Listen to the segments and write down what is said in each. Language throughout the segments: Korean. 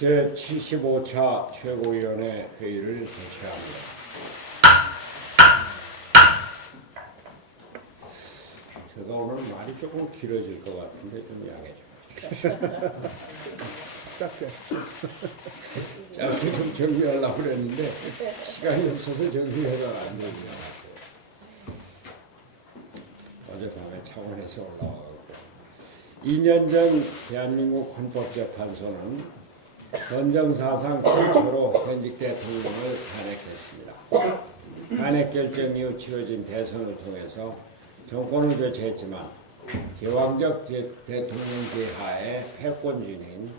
제75차 최고위원회 회의를 개최합니다. 제가 오늘 말이 조금 길어질 것 같은데 좀 양해 좀 해주십시오. 짧게 좀 정리하려고 그랬는데 시간이 없어서 정리하다가 안 되는 것 같아요. 어젯밤에 창원에서 올라와서 2년 전 대한민국 헌법재판소는 헌정사상 최초로 현직 대통령을 탄핵했습니다. 탄핵 결정 이후 치러진 대선을 통해서 정권을 교체했지만 제왕적 대통령제 하에 패권주의는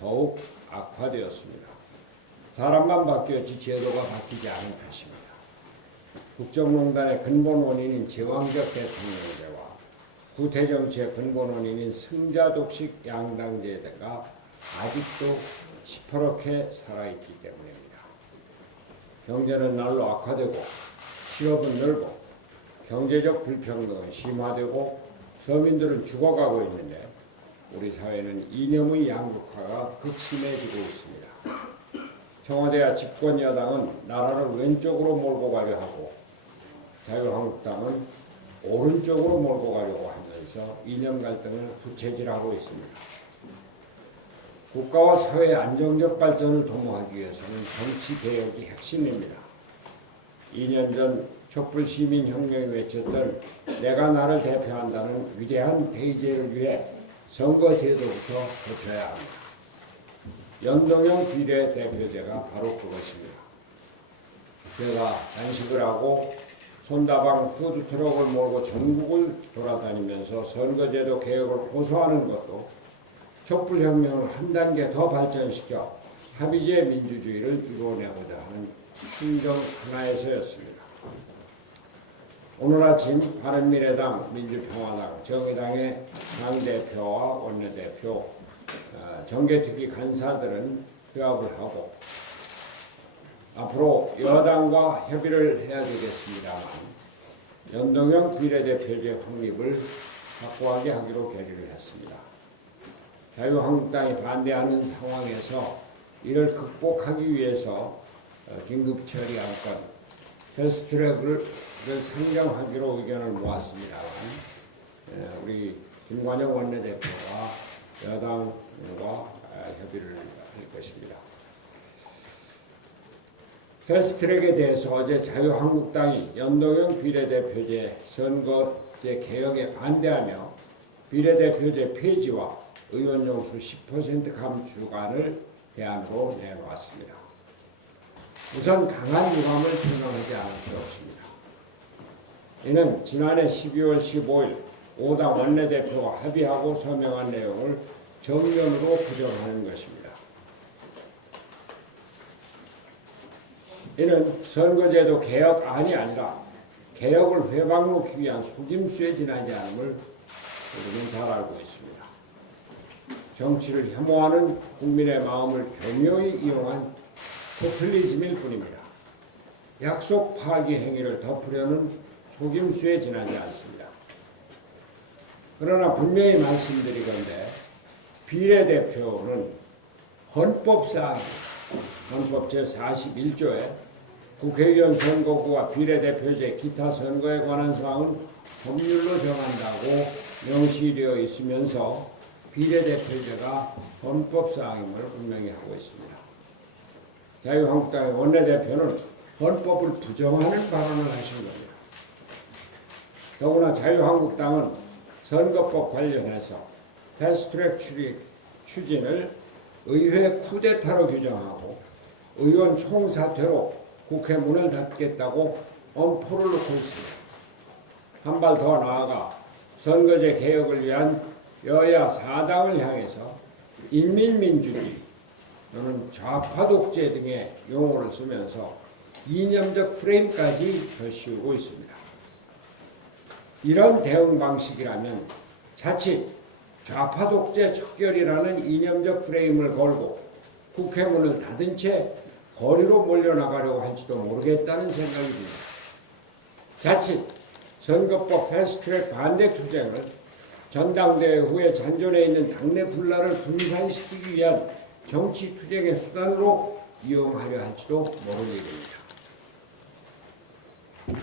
더욱 악화되었습니다. 사람만 바뀌었지 제도가 바뀌지 않은 탓입니다. 국정농단의 근본 원인인 제왕적 대통령제와 구태정치의 근본 원인인 승자독식 양당제가 아직도 시퍼렇게 살아있기 때문입니다. 경제는 날로 악화되고 취업은 늘고 경제적 불평등은 심화되고 서민들은 죽어가고 있는데 우리 사회는 이념의 양극화가 극심해지고 있습니다. 청와대와 집권 여당은 나라를 왼쪽으로 몰고 가려 하고 자유한국당은 오른쪽으로 몰고 가려고 하면서 이념 갈등을 부채질하고 있습니다. 국가와 사회의 안정적 발전을 도모하기 위해서는 정치개혁이 핵심입니다. 2년 전 촛불시민혁명이 외쳤던 내가 나를 대표한다는 위대한 대의제를 위해 선거제도부터 고쳐야 합니다. 연동형 비례대표제가 바로 그것입니다. 제가 단식을 하고 손다방 푸드트럭을 몰고 전국을 돌아다니면서 선거제도 개혁을 호소하는 것도 촛불혁명을 한 단계 더 발전시켜 합의제 민주주의를 이루어내고자 하는 충정 하나에서였습니다. 오늘 아침 바른미래당, 민주평화당, 정의당의 당대표와 원내대표, 정개특위 간사들은 휴합을 하고 앞으로 여당과 협의를 해야 되겠습니다만 연동형 비례대표제 확립을 확고하게 하기로 결의를 했습니다. 자유한국당이 반대하는 상황에서 이를 극복하기 위해서 긴급처리 안건 패스트트랙을 상정하기로 의견을 모았습니다만 우리 김관영 원내대표가 여당과 협의를 할 것입니다. 패스트트랙에 대해서 어제 자유한국당이 연동형 비례대표제 선거제 개혁에 반대하며 비례대표제 폐지와 의원 정수 10% 감축안을 대안으로 내놓았습니다. 우선 강한 유감을 표명하지 않을 수 없습니다. 이는 지난해 12월 15일 5당 원내대표가 합의하고 서명한 내용을 정면으로 부정하는 것입니다. 이는 선거제도 개혁안이 아니라 개혁을 회방놓기 위한 속임수에 지나지 않음을 우리는 잘 알고 있습니다. 정치를 혐오하는 국민의 마음을 교묘히 이용한 포퓰리즘일 뿐입니다. 약속 파기 행위를 덮으려는 속임수에 지나지 않습니다. 그러나 분명히 말씀드리건대 비례대표는 헌법사항입니다. 헌법 제41조에 국회의원 선거구와 비례대표제 기타 선거에 관한 사항은 법률로 정한다고 명시되어 있으면서 비례대표제가 헌법사항임을 분명히 하고 있습니다. 자유한국당의 원내대표는 헌법을 부정하는 발언을 하신 겁니다. 더구나 자유한국당은 선거법 관련해서 패스트트랙 추진을 의회 쿠데타로 규정하고 의원 총사퇴로 국회 문을 닫겠다고 엄포를 놓고 있습니다. 한 발 더 나아가 선거제 개혁을 위한 여야 4당을 향해서 인민민주주의 또는 좌파 독재 등의 용어를 쓰면서 이념적 프레임까지 덧씌우고 있습니다. 이런 대응 방식이라면 자칫 좌파 독재 척결이라는 이념적 프레임을 걸고 국회 문을 닫은 채 거리로 몰려나가려고 할지도 모르겠다는 생각이 듭니다. 자칫 선거법 패스트트랙 반대 투쟁을 전당대회 후에 잔존해 있는 당내 분란을 분산시키기 위한 정치 투쟁의 수단으로 이용하려 할지도 모를 일입니다.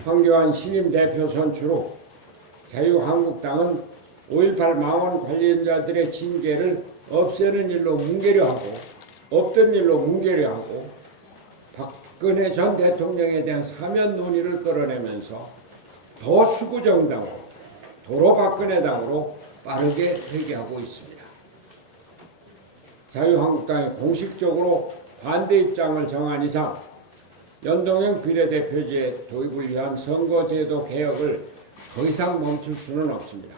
황교안 신임 대표 선출 후 자유한국당은 5.18 망원 관련자들의 징계를 없애는 일로 뭉개려 하고 없던 일로 뭉개려 하고 박근혜 전 대통령에 대한 사면 논의를 끌어내면서 더 수구정당으로 도로박근혜당으로 빠르게 회귀하고 있습니다. 자유한국당이 공식적으로 반대 입장을 정한 이상 연동형 비례대표제 도입을 위한 선거제도 개혁을 더 이상 멈출 수는 없습니다.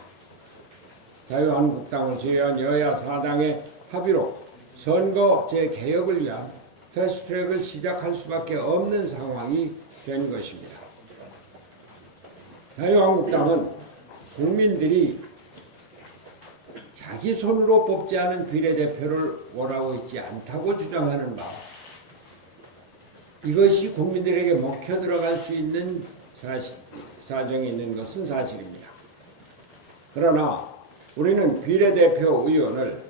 자유한국당을 제외한 여야 4당의 합의로 선거제 개혁을 위한 패스트트랙을 시작할 수밖에 없는 상황이 된 것입니다. 자유한국당은 국민들이 자기 손으로 뽑지 않은 비례대표를 원하고 있지 않다고 주장하는 바, 이것이 국민들에게 먹혀 들어갈 수 있는 사정이 있는 것은 사실입니다. 그러나 우리는 비례대표 의원을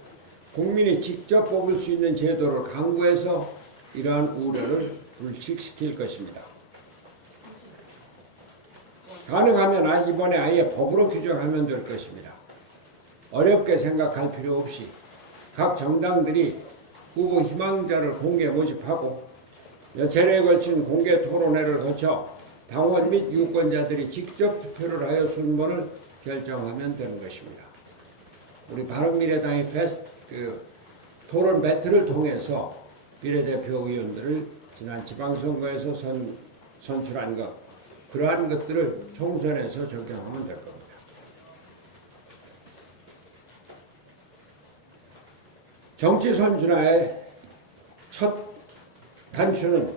국민이 직접 뽑을 수 있는 제도를 강구해서 이러한 우려를 불식시킬 것입니다. 가능하면 이번에 아예 법으로 규정하면 될 것입니다. 어렵게 생각할 필요 없이 각 정당들이 후보 희망자를 공개 모집하고 몇 차례에 걸친 공개 토론회를 거쳐 당원 및 유권자들이 직접 투표를 하여 순번을 결정하면 되는 것입니다. 우리 바른미래당이 토론 배틀을 통해서 비례대표 의원들을 지난 지방선거에서 선출한 것, 그러한 것들을 총선에서 적용하면 될 겁니다. 정치 선진화의 첫 단추는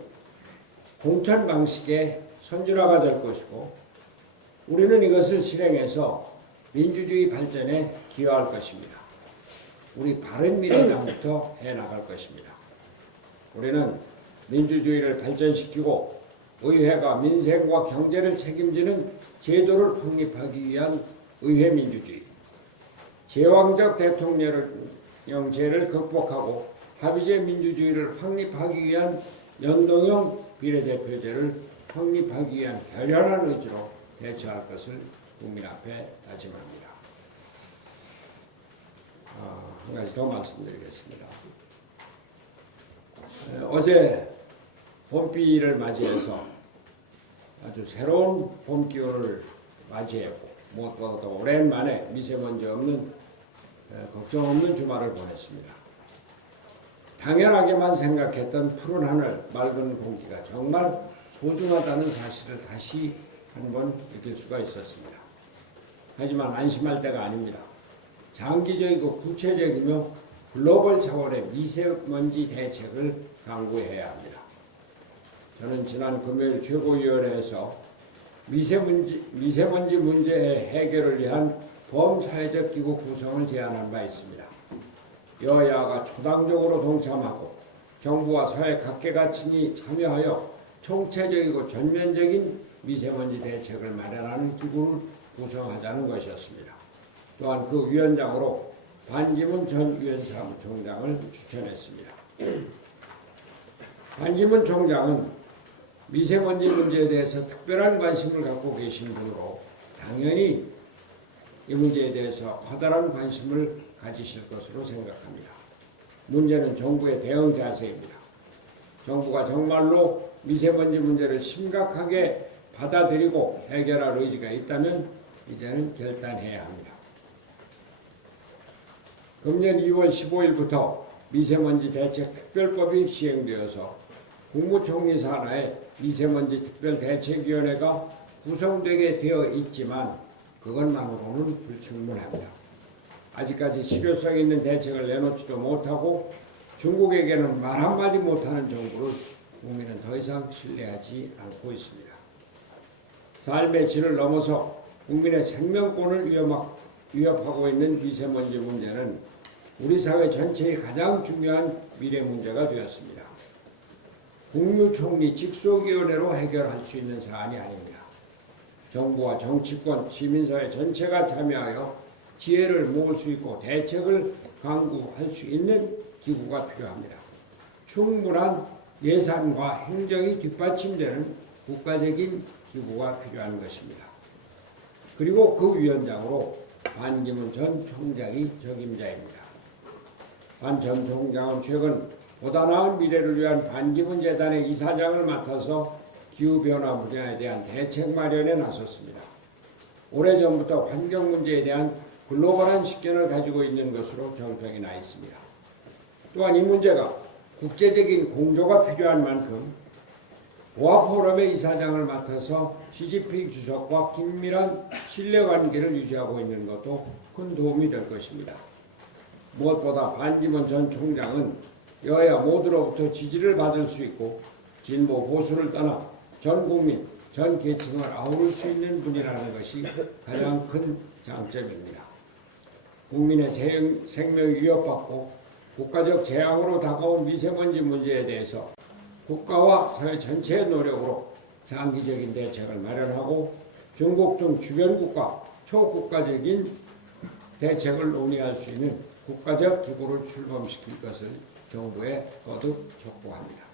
공천 방식의 선진화가 될 것이고, 우리는 이것을 실행해서 민주주의 발전에 기여할 것입니다. 우리 바른미래당부터 해나갈 것입니다. 우리는 민주주의를 발전시키고 의회가 민생과 경제를 책임지는 제도를 확립하기 위한 의회민주주의, 제왕적 대통령제를 극복하고 합의제 민주주의를 확립하기 위한 연동형 비례대표제를 확립하기 위한 결연한 의지로 대처할 것을 국민 앞에 다짐합니다. 한 가지 더 말씀드리겠습니다. 어제 봄비를 맞이해서 아주 새로운 봄 기온을 맞이했고, 무엇보다도 오랜만에 미세먼지 없는 걱정 없는 주말을 보냈습니다. 당연하게만 생각했던 푸른 하늘, 맑은 공기가 정말 소중하다는 사실을 다시 한번 느낄 수가 있었습니다. 하지만 안심할 때가 아닙니다. 장기적이고 구체적이며 글로벌 차원의 미세먼지 대책을 강구해야 합니다. 저는 지난 금요일 최고위원회에서 미세먼지 문제의 해결을 위한 범사회적 기구 구성을 제안한 바 있습니다. 여야가 초당적으로 동참하고 정부와 사회 각계각층이 참여하여 총체적이고 전면적인 미세먼지 대책을 마련하는 기구를 구성하자는 것이었습니다. 또한 그 위원장으로 반기문 전 유엔 사무총장을 추천했습니다. 반기문 총장은 미세먼지 문제에 대해서 특별한 관심을 갖고 계신 분으로 당연히 이 문제에 대해서 커다란 관심을 가지실 것으로 생각합니다. 문제는 정부의 대응 자세입니다. 정부가 정말로 미세먼지 문제를 심각하게 받아들이고 해결할 의지가 있다면 이제는 결단해야 합니다. 금년 2월 15일부터 미세먼지 대책 특별법이 시행되어서 국무총리 산하에 미세먼지 특별대책위원회가 구성되게 되어 있지만 그것만으로는 불충분합니다. 아직까지 실효성 있는 대책을 내놓지도 못하고 중국에게는 말 한마디 못하는 정부를 국민은 더 이상 신뢰하지 않고 있습니다. 삶의 질을 넘어서 국민의 생명권을 위협하고 있는 미세먼지 문제는 우리 사회 전체의 가장 중요한 미래 문제가 되었습니다. 국무총리 직속위원회로 해결할 수 있는 사안이 아닙니다. 정부와 정치권, 시민사회 전체가 참여하여 지혜를 모을 수 있고 대책을 강구할 수 있는 기구가 필요합니다. 충분한 예산과 행정이 뒷받침되는 국가적인 기구가 필요한 것입니다. 그리고 그 위원장으로 반기문 전 총장이 적임자입니다. 반 전 총장은 최근 보다 나은 미래를 위한 반기문 재단의 이사장을 맡아서 기후변화 분야에 대한 대책 마련에 나섰습니다. 오래전부터 환경 문제에 대한 글로벌한 식견을 가지고 있는 것으로 정평이 나 있습니다. 또한 이 문제가 국제적인 공조가 필요한 만큼 보아포럼의 이사장을 맡아서 시진핑 주석과 긴밀한 신뢰관계를 유지하고 있는 것도 큰 도움이 될 것입니다. 무엇보다 반기문 전 총장은 여야 모두로부터 지지를 받을 수 있고 진보 보수를 떠나 전 국민, 전 계층을 아우를 수 있는 분이라는 것이 가장 큰 장점입니다. 국민의 생명이 위협받고 국가적 재앙으로 다가온 미세먼지 문제에 대해서 국가와 사회 전체의 노력으로 장기적인 대책을 마련하고 중국 등 주변 국가, 초국가적인 대책을 논의할 수 있는 국가적 기구를 출범시킬 것을 정부에 거듭 촉구합니다.